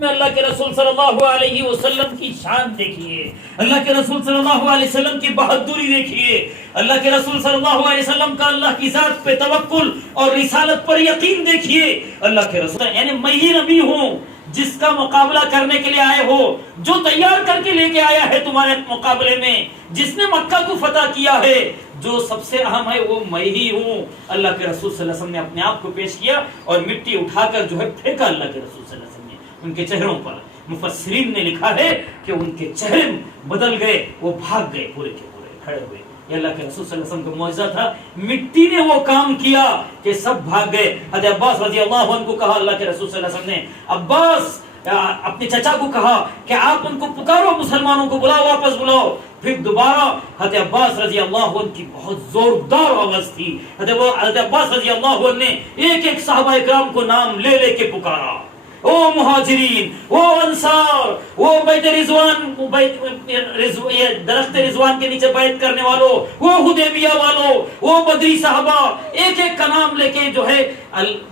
میں اللہ کے رسول صلی اللہ علیہ وسلم کی شان دیکھیے، اللہ کے رسول صلی اللہ علیہ وسلم کی بہادری دیکھیے، اللہ کے رسول صلی اللہ علیہ وسلم کا اللہ کی ذات پہ توکل اور رسالت پر یقین دیکھیے۔ اللہ کے رسول یعنی میں ہی نبی ہوں جس کا مقابلہ کرنے کے لیے آئے ہو، جو تیار کر کے لے کے آیا ہے تمہارے مقابلے میں، جس نے مکہ کو فتح کیا ہے، جو سب سے اہم ہے وہ میں ہی ہوں۔ اللہ کے رسول صلی اللہ علیہ وسلم نے اپنے آپ کو پیش کیا اور مٹی اٹھا کر جو ہے پھینکا اللہ کے رسول صلی اللہ علیہ وسلم نے ان کے چہروں پر۔ مفسرین نے لکھا ہے کہ ان کے چہرے بدل گئے، وہ بھاگ گئے پورے کے پورے، کھڑے ہوئے۔ یہ اللہ کے رسول صلی اللہ علیہ وسلم کا معجزہ تھا، مٹی نے وہ کام کیا کہ سب بھاگ گئے۔ حضرت عباس رضی اللہ عنہ کو کہا اللہ کے رسول صلی اللہ علیہ وسلم نے، عباس اپنے چچا کو کہا کہ آپ ان کو پکارو، مسلمانوں کو بلاؤ، واپس بلاؤ۔ پھر دوبارہ حضرت عباس رضی اللہ عنہ کی بہت زوردار آواز تھی، حضرت عباس رضی اللہ عنہ نے ایک ایک صحابہ اکرام کو نام لے لے کے پکارا، او مہاجرین، او انصار، او بیت رضوان، درخت رضوان کے نیچے بیعت کرنے والوں، وہ حدیبیہ والوں، وہ بدری صحابہ، ایک ایک کا نام لے کے جو ہے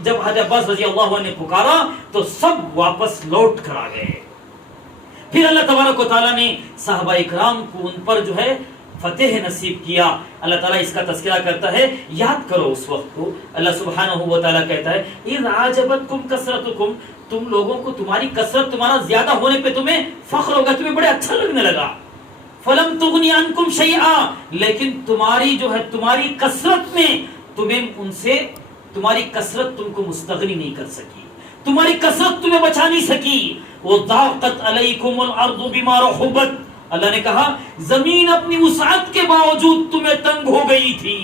جب حضرت عباس رضی اللہ عنہ نے پکارا تو سب واپس لوٹ کر آ گئے۔ پھر اللہ تبارک و تعالیٰ نے صحابہ اکرام کو ان پر جو ہے فتح نصیب کیا۔ اللہ تعالیٰ اس کا تذکرہ کرتا ہے، یاد کرو اس وقت کو۔ اللہ سبحانہ و تعالیٰ کہتا ہے، اِذْ عَجَبَتْكُمْ كَثْرَتُكُمْ، تم لوگوں کو تمہاری کثرت، تمہارا زیادہ ہونے پہ تمہیں فخر ہوگا، تمہیں بڑے اچھا لگنے لگا۔ فَلَمْ تُغْنِ عَنْكُمْ شَيْئًا، لیکن تمہاری جو ہے تمہاری کثرت نے تمہیں ان سے، تمہاری کثرت تم کو مستغنی نہیں کر سکی، تمہاری کثرت تمہیں بچا نہیں سکی۔ وَضَاقَتْ عَلَيْكُمُ الْأَرْضُ بِمَا رَحُبَتْ، اللہ نے کہا زمین اپنی وسعت کے باوجود تمہیں تنگ ہو گئی تھی۔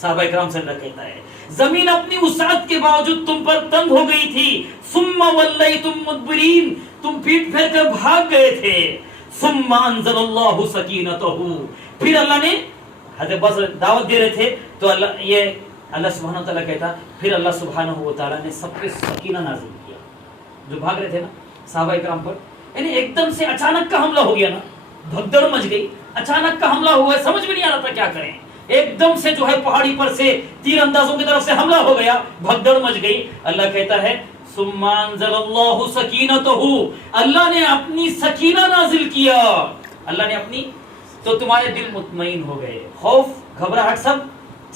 صحابہ اکرام سے اللہ کہتا ہے زمین اپنی وسعت کے باوجود تم پر تنگ ہو گئی تھی۔ ثم ولیتم مدبرین، تم پیٹ پھیر کر بھاگ گئے تھے۔ ثم انزل اللہ سکینتہ، پھر اللہ نے حضرت عباس دعوت دے رہے تھے تو اللہ سبحانہ و تعالیٰ کہتا، پھر اللہ سبحانہ و تعالیٰ نے سب پہ سکینہ نازل کیا۔ جو بھاگ رہے تھے نا صحابہ اکرام پر، یعنی ایک دم سے اچانک کا حملہ ہو گیا نا، بھگدڑ مچ گئی، اچانک کا حملہ ہوا ہے، سمجھ میں نہیں آ رہا تھا کیا کریں، ایک دم سے جو ہے پہاڑی پر سے تیر اندازوں کی طرف سے حملہ ہو گیا، بھگدڑ مچ گئی۔ اللہ کہتا ہے ثم انزل اللہ سکینتہ، اللہ نے اپنی سکینہ نازل کیا، اللہ نے اپنی، تو تمہارے دل مطمئن ہو گئے، خوف گھبراہٹ سب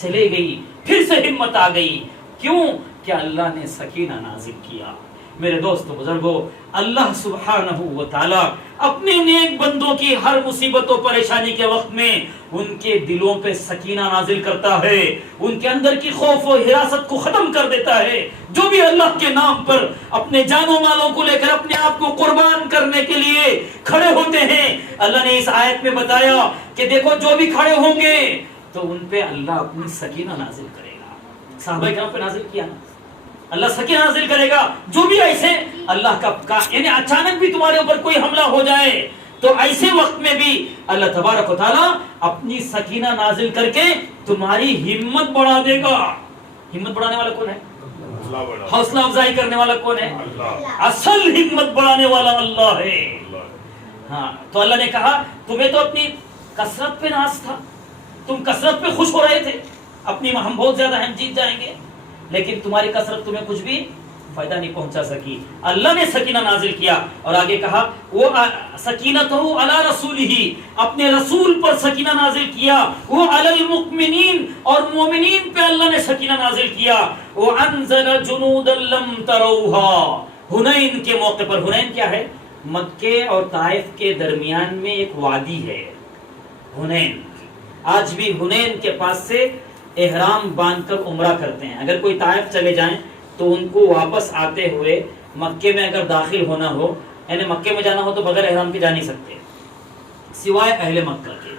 چلے گئی، پھر سے ہمت آ گئی۔ کیوں؟ کہ اللہ نے سکینہ نازل کیا۔ میرے دوستو بزرگوں، اللہ سبحانہ و تعالی اپنے نیک بندوں کی ہر مصیبت و پریشانی کے وقت میں ان کے دلوں پہ سکینہ نازل کرتا ہے، ان کے اندر کی خوف و حراست کو ختم کر دیتا ہے۔ جو بھی اللہ کے نام پر اپنے جان و مالوں کو لے کر اپنے آپ کو قربان کرنے کے لیے کھڑے ہوتے ہیں، اللہ نے اس آیت میں بتایا کہ دیکھو جو بھی کھڑے ہوں گے تو ان پہ اللہ اپنی سکینہ نازل کرے گا۔ صحابہ کرام پہ نازل کیا نا، اللہ سکینہ نازل کرے گا۔ جو بھی ایسے اللہ کا یعنی اچانک بھی تمہارے اوپر کوئی حملہ ہو جائے تو ایسے وقت میں بھی اللہ تبارک و تعالیٰ اپنی سکینہ نازل کر کے تمہاری ہمت بڑھا دے گا۔ ہمت بڑھانے والا کون ہے؟ حوصلہ افزائی کرنے والا کون ہے؟ اصل ہمت بڑھانے والا اللہ ہے۔ ہاں، تو اللہ نے کہا تمہیں تو اپنی کثرت پہ ناز تھا، تم کثرت پہ خوش ہو رہے تھے، اپنی ہم بہت زیادہ ہم جیت جائیں گے، لیکن تمہاری کثرت تمہیں کچھ بھی فائدہ نہیں پہنچا سکی۔ اللہ نے سکینہ نازل کیا اور آگے کہا وہ سکینتہ علی رسولہ، اپنے رسول پر سکینہ نازل کیا، وہ علی المؤمنین، اور مومنین پہ اللہ نے سکینہ نازل کیا۔ وانزل جنودا لم تروها، حنین کے موقع پر، حنین کیا ہے؟ مکے اور طائف کے درمیان میں ایک وادی ہے حنین۔ آج بھی حنین کے پاس سے احرام باندھ کر عمرہ کرتے ہیں۔ اگر کوئی طائف چلے جائیں تو ان کو واپس آتے ہوئے مکے میں اگر داخل ہونا ہو، یعنی مکے میں جانا ہو تو بغیر احرام کے جا نہیں سکتے سوائے اہل مکہ کے،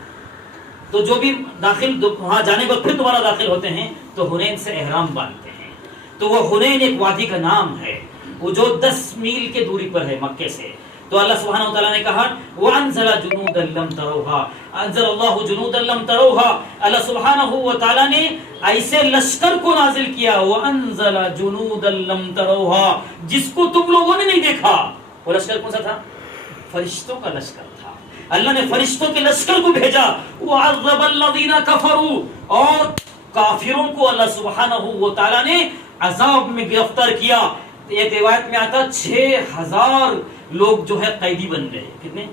تو جو بھی داخل وہاں جانے کے بعد پھر دوبارہ داخل ہوتے ہیں تو حنین سے احرام باندھتے ہیں۔ تو وہ حنین ایک وادی کا نام ہے، وہ جو 10 میل کے دوری پر ہے مکے سے۔ تو اللہ سبحانہ وتعالیٰ نے کہا وَأَنزَلَ جُنُودًا لَمْ تَرَوْهَا، أَنزَلَ اللَّهُ جُنُودًا لَمْ تَرَوْهَا، اللہ سبحانہ وتعالیٰ نے ایسے لشکر کو نازل کیا، وَأَنزَلَ جُنُودًا لَمْ تَرَوْهَا، جس کو تم لوگوں نے نہیں دیکھا۔ وہ لشکر کون سا تھا؟ فرشتوں کا لشکر تھا۔ اللہ نے فرشتوں کے لشکر کو بھیجا۔ وَعَذَّبَ الَّذِينَ كَفَرُوا، اور کافروں کو اللہ سبحانہ وتعالیٰ نے عذاب میں گرفتار کیا۔ ایک روایت میں آتا 6000 لوگ جو ہے قیدی بن گئے. کتنے؟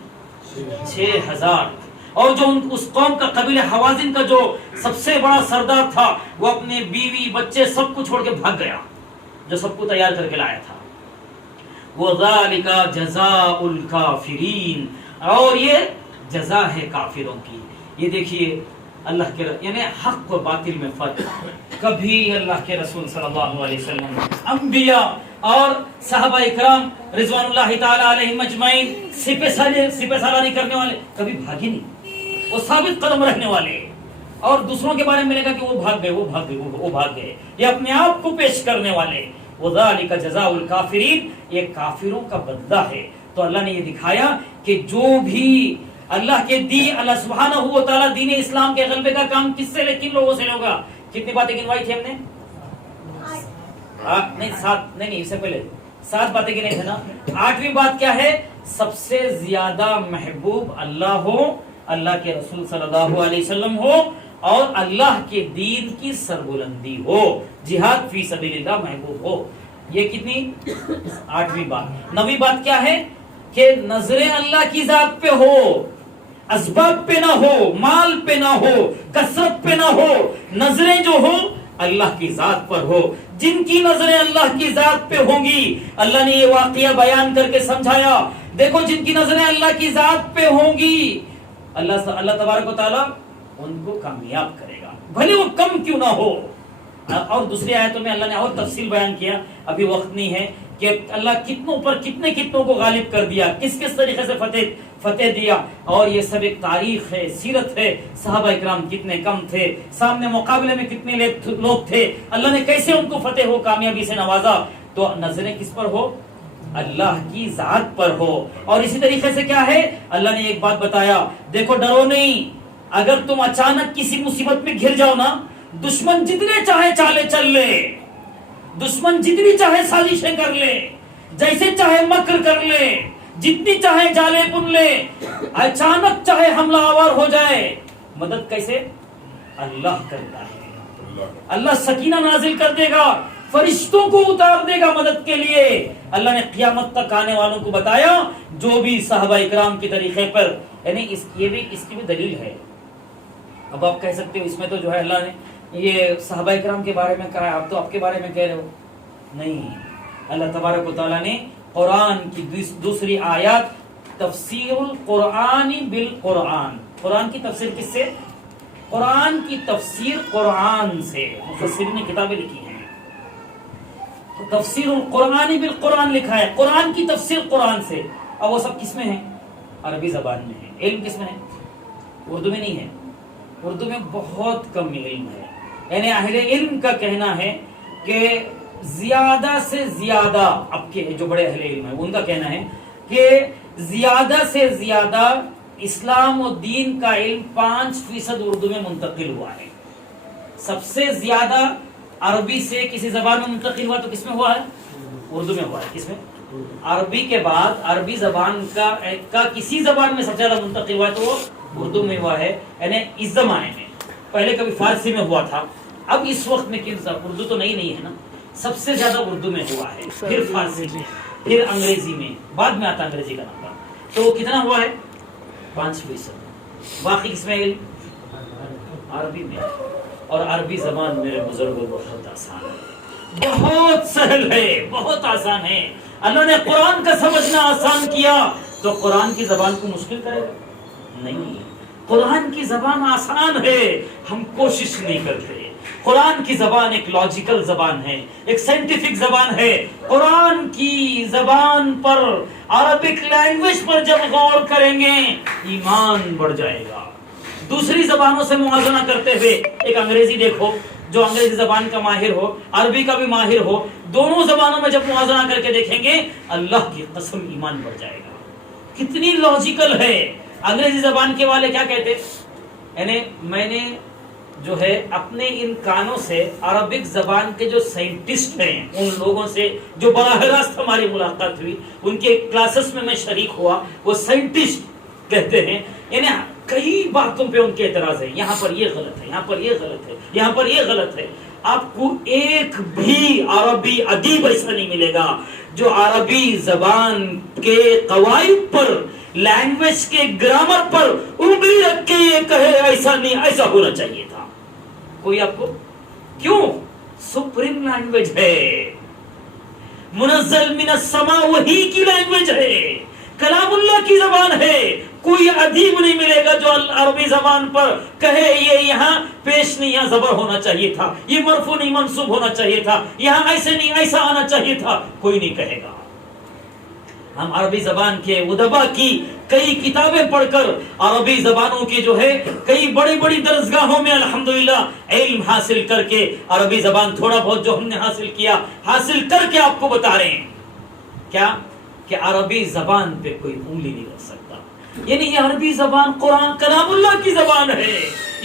6000. اور جو اس قوم کا قبیلہ حوازن کا جو سب سے بڑا سردار تھا وہ اپنے بیوی بچے سب کو چھوڑ کے بھاگ گیا جو سب کو تیار کر کے لایا تھا. وَذَلِكَ جَزَاءُ الْكَافِرِينَ. اور یہ جزا ہے کافروں کی. یہ دیکھیے اللہ کے یعنی حق و باطل میں فرق. کبھی اللہ کے رسول صلی اللہ علیہ وسلم انبیاء اور صحابہ اکرام رضوان اللہ تعالی علیہم اجمعین سپہ سالاری کرنے والے کبھی بھاگے نہیں. وہ ثابت قدم رہنے والے اور دوسروں کے بارے میں ملے گا کہ وہ بھاگ گئے وہ بھاگ گئے. یہ اپنے آپ کو پیش کرنے والے. وَذَلِكَ جَزَاءُ الْكَافِرِينَ. یہ کافروں کا بدلہ ہے. تو اللہ نے یہ دکھایا کہ جو بھی اللہ کے دین اللہ سبحانہ و تعالی دین اسلام کے غلبے کا کام کس سے کن لوگوں سے ہوگا. کتنی باتیں گنوائی تھی ہم نے؟ نہیں 7 نہیں اس سے پہلے 7 باتیں گنوائی تھی نا. 8ویں بات کیا ہے؟ سب سے زیادہ محبوب اللہ ہو, اللہ کے رسول صلی اللہ علیہ وسلم ہو اور اللہ کے دین کی سربلندی ہو, جہاد فی سبیل اللہ محبوب ہو. یہ کتنی 8ویں بات. 9ویں بات کیا ہے کہ نظریں اللہ کی ذات پہ ہو, اسباب پہ نہ ہو, مال پہ نہ ہو, کثرت پہ نہ ہو. نظریں جو ہو اللہ کی ذات پر ہو. جن کی نظریں اللہ کی ذات پہ ہوں گی, اللہ نے یہ واقعہ بیان کر کے سمجھایا. دیکھو جن کی نظریں اللہ کی ذات پہ ہوں گی اللہ تبارک و تعالیٰ ان کو کامیاب کرے گا, بھلے وہ کم کیوں نہ ہو. اور دوسری آیتوں میں اللہ نے اور تفصیل بیان کیا, ابھی وقت نہیں ہے, کہ اللہ کتنوں پر کتنوں کو غالب کر دیا, کس طریقے سے فتح دیا. اور یہ سب ایک تاریخ ہے, سیرت ہے. صحابہ اکرام کتنے کم تھے, سامنے مقابلے میں کتنے لوگ تھے, اللہ نے کیسے ان کو فتح ہو کامیابی سے نوازا. تو نظریں کس پر ہو؟ اللہ کی ذات پر ہو. اور اسی طریقے سے کیا ہے, اللہ نے ایک بات بتایا, دیکھو ڈرو نہیں. اگر تم اچانک کسی مصیبت میں گھر جاؤ نا, دشمن جتنے چاہے چالے چل لے, دشمن جتنی چاہے سازشیں کر لے, جیسے چاہے مکر کر لے, جتنی چاہے جالے بن لے, اچانک چاہے حملہ آور ہو جائے, مدد کیسے؟ اللہ کرتا ہے. اللہ سکینہ نازل کر دے گا, فرشتوں کو اتار دے گا مدد کے لیے. اللہ نے قیامت تک آنے والوں کو بتایا جو بھی صحابہ اکرام کے طریقے پر, یعنی اس کی بھی دلیل ہے. اب آپ کہہ سکتے ہو اس میں تو جو ہے اللہ نے یہ صحابہ اکرام کے بارے میں کہا ہے, آپ تو آپ کے بارے میں کہہ رہے ہو. نہیں, اللہ تبارک و تعالیٰ نے قرآن کی دوسری آیات تفسیر القرآن بالقرآن, قرآن کی تفسیر کس سے؟ قرآن کی تفسیر قرآن سے. مفسرین نے کتابیں لکھی ہیں, تفسیر القرآن بالقرآن لکھا ہے, قرآن کی تفسیر قرآن سے. اب وہ سب کس میں ہے؟ عربی زبان میں ہے. علم کس میں ہے؟ اردو میں نہیں ہے. اردو میں بہت کم علم ہے. یعنی اہل علم کا کہنا ہے کہ زیادہ سے زیادہ, اب کے جو بڑے اہل علم ہیں ان کا کہنا ہے کہ زیادہ سے زیادہ اسلام و دین کا علم 5% اردو میں منتقل ہوا ہے. سب سے زیادہ عربی سے کسی زبان میں منتقل ہوا تو کس میں ہوا ہے؟ اردو میں ہوا ہے. کس میں؟ عربی کے بعد عربی زبان کا کسی زبان میں سب سے زیادہ منتقل ہوا ہے تو وہ اردو میں ہوا ہے. یعنی اس زمانے میں پہلے کبھی فارسی میں ہوا تھا, اب اس وقت میں اردو تو نہیں ہے نا, سب سے زیادہ اردو میں ہوا ہے, پھر فارسی میں, پھر انگریزی میں, بعد میں آتا انگریزی کا نمبر. تو کتنا ہوا ہے؟ 5%. باقی کس میں علم؟ عربی میں. اور عربی زبان میرے بزرگوں بہت آسان ہے, بہت سہل ہے, بہت آسان ہے. اللہ نے قرآن کا سمجھنا آسان کیا تو قرآن کی زبان کو مشکل کرے گا؟ نہیں, قرآن کی زبان آسان ہے, ہم کوشش نہیں کرتے. قرآن کی زبان ایک لاجیکل زبان ہے, ایک سائنٹیفک زبان ہے. قرآن کی زبان پر, عربک لینگویج پر جب غور کریں گے ایمان بڑھ جائے گا. دوسری زبانوں سے موازنہ کرتے ہوئے ایک انگریزی دیکھو جو انگریزی زبان کا ماہر ہو, عربی کا بھی ماہر ہو, دونوں زبانوں میں جب موازنہ کر کے دیکھیں گے اللہ کی قسم ایمان بڑھ جائے گا. کتنی لاجیکل ہے. انگریزی زبان کے والے کیا کہتے, یعنی میں نے جو ہے اپنے ان کانوں سے عربک زبان کے جو سائنٹسٹ ہیں ان لوگوں سے جو براہ راست ہماری ملاقات ہوئی, ان کے کلاسز میں میں شریک ہوا, وہ سائنٹسٹ کہتے ہیں یعنی کئی باتوں پہ ان کے اعتراض ہے, یہاں پر یہ غلط ہے, یہاں پر یہ غلط ہے, یہاں پر یہ غلط ہے. آپ کو ایک بھی عربی ادیب ایسا نہیں ملے گا جو عربی زبان کے قواعد پر، لینگویج کے گرامر پر انگلی رکھ کے یہ کہے ایسا نہیں، ایسا ہونا چاہیے تھا. کوئی آپ کو کیوں؟ سپریم لینگویج ہے، منزل من السماء وہی کی لینگویج ہے، کلام اللہ کی زبان ہے. کوئی ادیب نہیں ملے گا جو عربی زبان پر کہے یہ یہاں پیش نہیں، یہاں زبر ہونا چاہیے تھا، یہ مرفوع نہیں منصوب ہونا چاہیے تھا، یہاں ایسے نہیں ایسا آنا چاہیے تھا. کوئی نہیں کہے گا. ہم عربی زبان کے ادبا کی کئی کتابیں پڑھ کر عربی زبانوں کے جو ہے کئی بڑی بڑی درسگاہوں میں الحمدللہ علم حاصل کر کے عربی زبان تھوڑا بہت جو ہم نے حاصل کیا، حاصل کر کے آپ کو بتا رہے ہیں کیا کہ عربی زبان پہ کوئی انگلی نہیں رکھ سکتا. یعنی یہ عربی زبان قرآن کلام اللہ کی زبان ہے،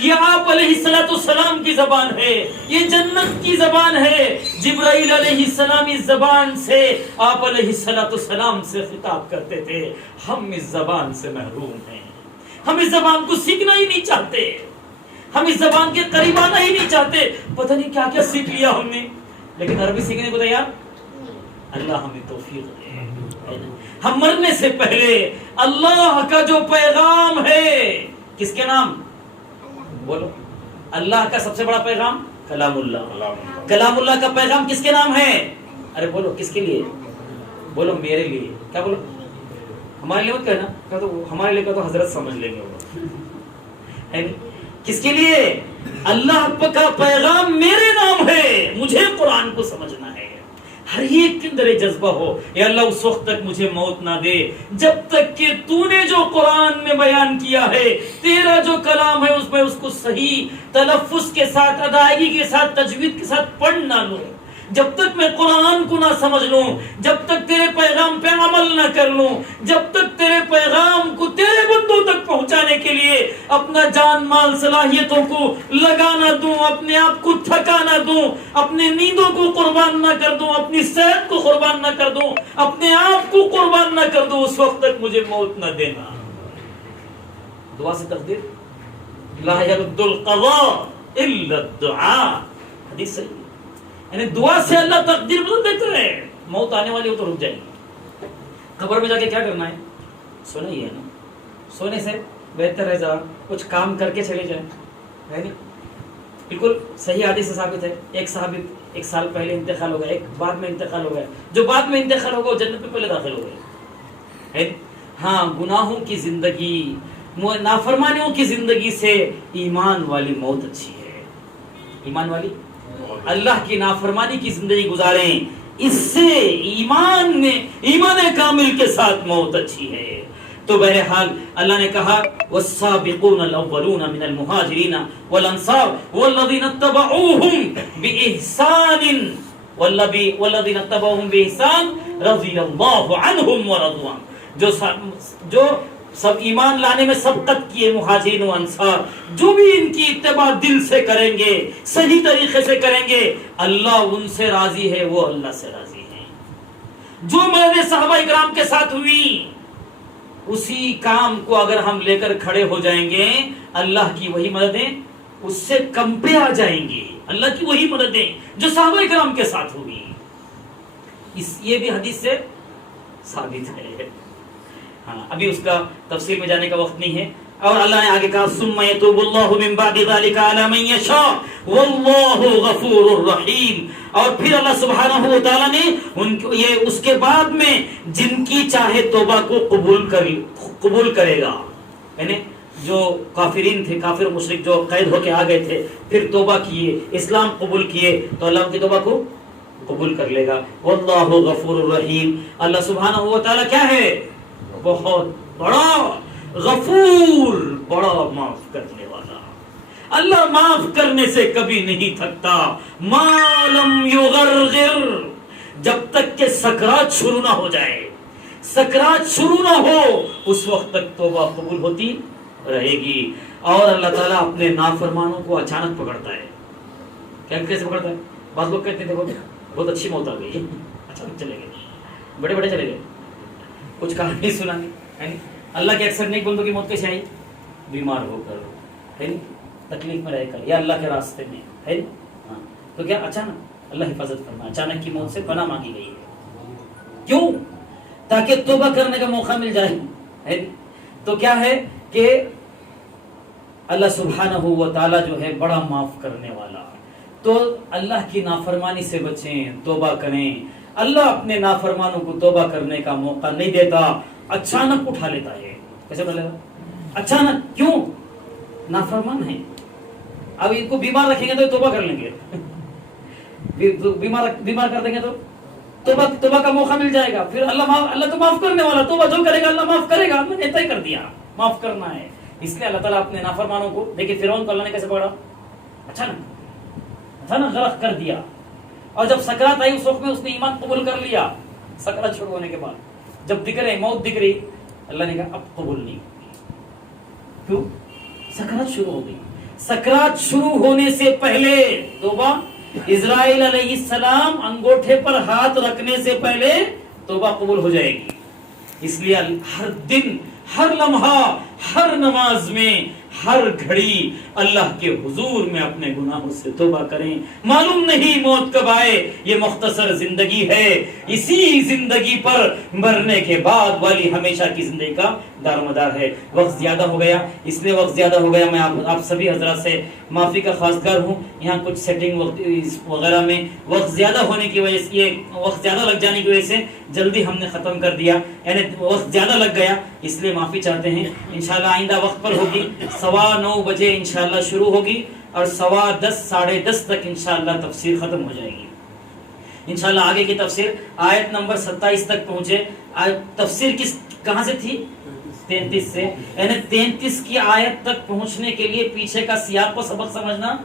یہ آپ علیہ السلام کی زبان ہے، یہ جنت کی زبان ہے. جبرائیل علیہ السلام اس زبان سے آپ علیہ السلام سے خطاب کرتے تھے. ہم اس زبان سے محروم ہیں، ہم اس زبان کو سیکھنا ہی نہیں چاہتے، ہم اس زبان کے قریب آنا ہی نہیں چاہتے. پتہ نہیں کیا کیا سیکھ لیا ہم نے، لیکن عربی سیکھنے کو تیار. اللہ ہمیں توفیق دے. ہم مرنے سے پہلے اللہ کا جو پیغام ہے، کس کے نام بولو؟ اللہ کا سب سے بڑا پیغام کلام اللہ. کلام اللہ کا پیغام کس کے نام ہے؟ ارے بولو کس کے لیے؟ بولو میرے لیے. کیا بولو؟ ہمارے لیے مت کہنا، کہ تو ہمارے لیے کہ تو حضرت سمجھ لیں گے وہ. کس کے لیے؟ اللہ کا پیغام میرے نام ہے، مجھے قرآن کو سمجھنا ہے. ہر ایک کے اندر جذبہ ہو اے اللہ اس وقت تک مجھے موت نہ دے جب تک کہ تو نے جو قرآن میں بیان کیا ہے، تیرا جو کلام ہے، اس میں اس کو صحیح تلفظ کے ساتھ، ادائیگی کے ساتھ، تجوید کے ساتھ پڑھ نہ لوں. جب تک میں قرآن کو نہ سمجھ لوں، جب تک تیرے پیغام پہ عمل نہ کر لوں، جب تک تیرے پیغام کو تیرے بندوں تک پہنچانے کے لیے اپنا جان مال صلاحیتوں کو لگا نہ دوں، اپنے آپ کو تھکا نہ دوں، اپنے نیندوں کو قربان نہ کر دوں، اپنی صحت کو قربان نہ کر دوں، اپنے آپ کو قربان نہ کر دوں، اس وقت تک مجھے موت نہ دینا. دعا سے تقدیر لا يرد القضاء الا الدعاء. حدیث صحیح. یعنی دعا سے اللہ تقدیر بدل دیتے ہیں. موت آنے والی ہو تو رک جائے گی. قبر میں جا کے کیا کرنا ہے؟ سونا ہی ہے نا. سونے سے بہتر ہے ذرا کچھ کام کر کے چلے جائیں، ہے نہیں؟ بالکل صحیح حدیث سے ثابت ہے. ایک صحابی 1 سال پہلے انتقال ہو گیا، ایک بعد میں انتقال ہو گیا. جو بعد میں انتقال ہو گیا وہ جنت میں پہلے داخل ہو گئے. ہاں، گناہوں کی زندگی، نافرمانیوں کی زندگی سے ایمان والی موت اچھی ہے. ایمان والی اللہ کی نافرمانی کی زندگی گزاریں، اس سے ایمان کامل کے ساتھ موت اچھی ہے. تو بہرحال اللہ نے کہا والسابقون الاولون من المہاجرین والانصار والذین اتبعوہم بإحسان والذین اتبعوہم بإحسان رضی اللہ عنہم ورضوا. جو سب ایمان لانے میں سبقت کیے مہاجرین و انصار، جو بھی ان کی اتباع دل سے کریں گے، صحیح طریقے سے کریں گے، اللہ ان سے راضی ہے، وہ اللہ سے راضی ہیں. جو مدد صحابہ اکرام کے ساتھ ہوئی، اسی کام کو اگر ہم لے کر کھڑے ہو جائیں گے، اللہ کی وہی مددیں اس سے کم پہ آ جائیں گی. اللہ کی وہی مددیں جو صحابہ اکرام کے ساتھ ہوئی، یہ بھی حدیث سے ثابت ہے. ہاں، ابھی اس کا تفصیل میں جانے کا وقت نہیں ہے. اور اللہ نے آگے کہا ثم يتوب الله من بعد ذلك على من يشاء والله غفور رحیم. اور پھر اللہ سبحانہ و تعالی نے یہ اس کے بعد میں جن کی چاہے توبہ کو قبول کرے گا. یعنی جو کافرین تھے، کافر و مشرک جو قید ہو کے آ گئے تھے، پھر توبہ کیے، اسلام قبول کیے، تو اللہ ان کی توبہ کو قبول کر لے گا. واللہ غفور الرحیم. اللہ سبحانہ و تعالی کیا ہے؟ بہت بڑا غفور، بڑا معاف کرنے والا. اللہ معاف کرنے سے کبھی نہیں تھکتا. ما لم یغرغر، جب تک کہ سکرات شروع نہ ہو جائے، سکرات شروع نہ ہو، اس وقت تک توبہ قبول ہوتی رہے گی. اور اللہ تعالیٰ اپنے نافرمانوں کو اچانک پکڑتا ہے. کیسے پکڑتا ہے؟ بعض لوگ کہتے ہیں دیکھو بہت اچھی موت آ گئی، اچانک چلے گئے، بڑے بڑے چلے گئے، کچھ کہانی سنانی. اللہ کے اکثر نیک بندوں کی موت کیسے آئی؟ بیمار ہو کر، ہے تکلیف میں رہ کر، یا اللہ کے راستے میں، ہے. تو کیا اچانک اللہ حفاظت فرما اچانک کی موت سے پناہ مانگی گئی ہے. کیوں؟ تاکہ توبہ کرنے کا موقع مل جائے. تو کیا ہے کہ اللہ سبحانہ و تعالی جو ہے بڑا معاف کرنے والا. تو اللہ کی نافرمانی سے بچیں, توبہ کریں. اللہ اپنے نافرمانوں کو توبہ کرنے کا موقع نہیں دیتا, اچانک اٹھا لیتا ہے. کیسے بولے گا اچانک؟ کیوں؟ نافرمان ہیں. اب ان کو بیمار رکھیں گے تو توبہ کر لیں گے, بیمار کر دیں گے تو توبہ کا موقع مل جائے گا. پھر اللہ تو معاف کرنے والا, توبہ جو کرے گا اللہ معاف کرے گا. اللہ نے طے کر دیا معاف کرنا ہے. اس لیے اللہ تعالیٰ اپنے نافرمانوں کو, دیکھیے فرعون کو اللہ نے کیسے پکڑا, اچانک غرق کر دیا. اور جب سکرات آئی اس وقت میں اس نے ایمان قبول کر لیا. سکرات شروع ہونے کے بعد جب دکھ رہے موت دکھ رہی, اللہ نے کہا اب قبول نہیں. کیوں؟ سکرات شروع ہو گئی. سکرات شروع ہونے سے پہلے توبہ, اسرائیل علیہ السلام انگوٹھے پر ہاتھ رکھنے سے پہلے توبہ قبول ہو جائے گی. اس لیے ہر دن, ہر لمحہ, ہر نماز میں, ہر گھڑی اللہ کے حضور میں اپنے گناہوں سے توبہ کریں. معلوم نہیں موت کب آئے, یہ مختصر زندگی ہے. اسی زندگی پر مرنے کے بعد والی ہمیشہ کی زندگی کا دار مدار ہے. وقت زیادہ ہو گیا, اس لیے وقت زیادہ ہو گیا. میں آپ سبھی حضرات سے معافی کا خواستگار ہوں. یہاں کچھ سیٹنگ وغیرہ میں وقت زیادہ ہونے کی وجہ سے, یہ وقت زیادہ لگ جانے کی وجہ سے جلدی ہم نے ختم کر دیا, یعنی وقت زیادہ لگ گیا, اس لیے معافی چاہتے ہیں. انشاءاللہ آئندہ وقت پر ہوگی, 9:15 بجے انشاءاللہ شروع ہوگی اور 10:15 ساڑھے 10 تک انشاءاللہ تفسیر ختم ہو جائے گی. انشاءاللہ آگے کی تفسیر آیت نمبر 27 تک پہنچے. تفسیر کہاں سے تھی؟ 33 سے. یعنی 33 کی آیت تک پہنچنے کے لیے پیچھے کا سیاق و سبق سمجھنا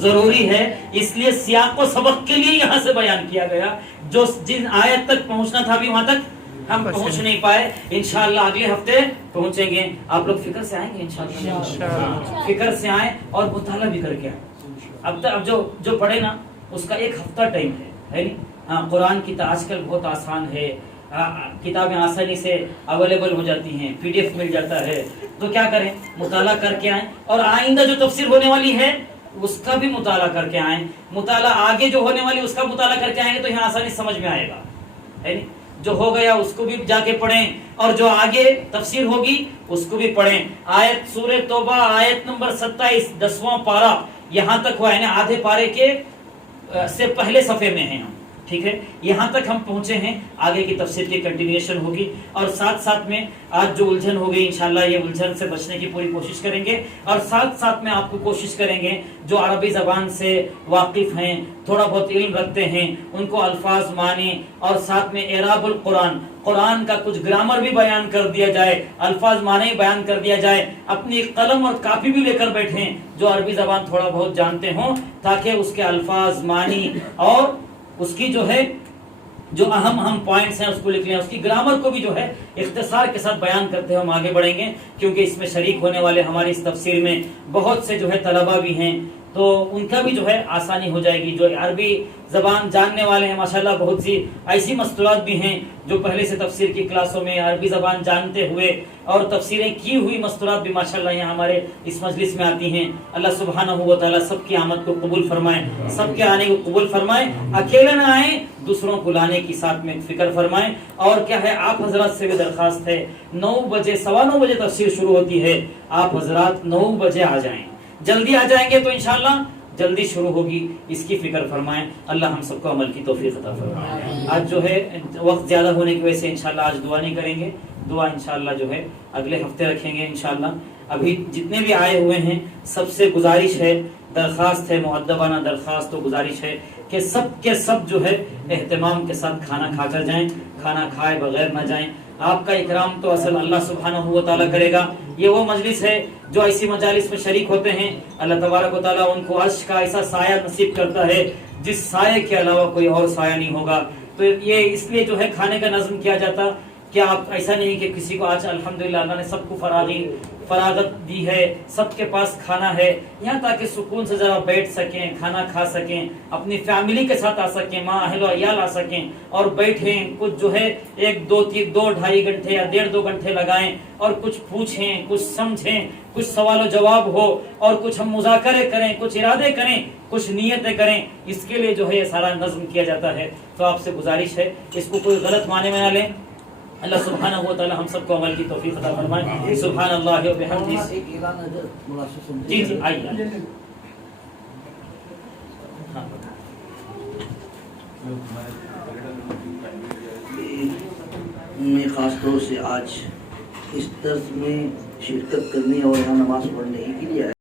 ضروری ہے. اس لیے سیاق و سبق کے لیے یہاں سے بیان کیا گیا. جو جن آیت تک پہنچنا تھا ابھی وہاں تک ہم پہنچ نہیں پائے. انشاءاللہ اگلے ہفتے پہنچیں گے. آپ لوگ فکر سے آئیں گے انشاءاللہ, فکر سے آئیں اور مطالعہ بھی کر کے آئیں. اب تک اب جو پڑھے نا اس کا 1 ہفتہ ٹائم ہے نہیں. ہاں, قرآن کی آج کل بہت آسان ہے, کتابیں آسانی سے اویلیبل ہو جاتی ہیں, PDF مل جاتا ہے. تو کیا کریں, مطالعہ کر کے آئیں. اور آئندہ جو تفسیر ہونے والی ہے اس کا بھی مطالعہ کر کے آئیں. مطالعہ آگے جو ہونے والی اس کا مطالعہ کر کے آئیں گے تو یہاں آسانی سمجھ میں آئے گا. جو ہو گیا اس کو بھی جا کے پڑھیں, اور جو آگے تفسیر ہوگی اس کو بھی پڑھیں. آیت سورہ توبہ آیت نمبر 27 10واں پارہ یہاں تک ہوا ہے, یعنی آدھے پارے کے سے پہلے صفحے میں ہیں ہم. ٹھیک ہے, یہاں تک ہم پہنچے ہیں. آگے کی تفسیر کی کنٹینیوشن ہوگی. اور ساتھ ساتھ میں آج جو الجھن ہو گئی انشاءاللہ یہ الجھن سے بچنے کی پوری کوشش کریں گے. اور ساتھ ساتھ میں آپ کو کوشش کریں گے جو عربی زبان سے واقف ہیں, تھوڑا بہت علم رکھتے ہیں, ان کو الفاظ معنی اور ساتھ میں اعراب القرآن, قرآن کا کچھ گرامر بھی بیان کر دیا جائے, الفاظ معنی بیان کر دیا جائے. اپنی قلم اور کاپی بھی لے کر بیٹھیں جو عربی زبان تھوڑا بہت جانتے ہوں, تاکہ اس کے الفاظ معنی اور اس کی جو ہے جو اہم پوائنٹس ہیں اس کو لکھ لیں. اس کی گرامر کو بھی جو ہے اختصار کے ساتھ بیان کرتے ہم آگے بڑھیں گے, کیونکہ اس میں شریک ہونے والے ہماری اس تفسیر میں بہت سے جو ہے طلبہ بھی ہیں, تو ان کا بھی جو ہے آسانی ہو جائے گی. جو عربی زبان جاننے والے ہیں ماشاءاللہ بہت سی ایسی مستورات بھی ہیں جو پہلے سے تفسیر کی کلاسوں میں عربی زبان جانتے ہوئے اور تفسیریں کی ہوئی مستورات بھی ماشاءاللہ یہاں ہمارے اس مجلس میں آتی ہیں. اللہ سبحانہ و تعالیٰ سب کی آمد کو قبول فرمائے, سب کے آنے کو قبول فرمائے. اکیلے نہ آئیں, دوسروں کو لانے کی ساتھ میں فکر فرمائیں. اور کیا ہے, آپ حضرات سے بھی درخواست ہے, 9 بجے 9:15 بجے تفسیر شروع ہوتی ہے. آپ حضرات 9 بجے آ جائیں. جلدی آ جائیں گے تو انشاءاللہ جلدی شروع ہوگی, اس کی فکر فرمائیں. اللہ ہم سب کو عمل کی توفیق عطا فرمائے. آج جو ہے وقت زیادہ ہونے کی وجہ سے انشاءاللہ آج دعا نہیں کریں گے. دعا انشاءاللہ جو ہے اگلے ہفتے رکھیں گے انشاءاللہ. ابھی جتنے بھی آئے ہوئے ہیں سب سے گزارش ہے, درخواست ہے, مؤدبانہ درخواست و گزارش ہے کہ سب کے سب جو ہے اہتمام کے ساتھ کھانا کھا کر جائیں, کھانا کھائے بغیر نہ جائیں. آپ کا اکرام تو اصل اللہ سبحانہ و تعالیٰ کرے گا. یہ وہ مجلس ہے جو ایسی مجالس میں شریک ہوتے ہیں, اللہ تبارک و تعالیٰ ان کو عرش کا ایسا سایہ نصیب کرتا ہے جس سائے کے علاوہ کوئی اور سایہ نہیں ہوگا. تو یہ اس لیے جو ہے کھانے کا نظم کیا جاتا کیا آپ ایسا نہیں کہ کسی کو آج الحمدللہ اللہ نے سب کو فراغت دی ہے، سب کے پاس کھانا ہے، یہاں تاکہ سکون سے ذرا بیٹھ سکیں، کھانا کھا سکیں، اپنی فیملی کے ساتھ آ سکیں، ماں اہل و عیال آ سکیں اور بیٹھیں، کچھ جو ہے 1-2-3-2-2.5 گھنٹے یا 1.5-2 گھنٹے لگائیں اور کچھ پوچھیں، کچھ سمجھیں، کچھ سوال و جواب ہو اور کچھ ہم مذاکرے کریں، کچھ ارادے کریں، کچھ نیتیں کریں، اس کے لیے جو ہے یہ سارا نظم کیا جاتا ہے۔ تو آپ سے گزارش ہے اس کو کوئی غلط معنی میں نہ لیں۔ اللہ سبحانہ و تعالی ہم سب کو عمل کی توفیق عطا فرمائے۔ سبحان اللہ و بحمدہ۔ جی جی آئیے۔ میں خاص طور سے آج اس درس میں شرکت کرنے اور یہاں نماز پڑھنے کے لیے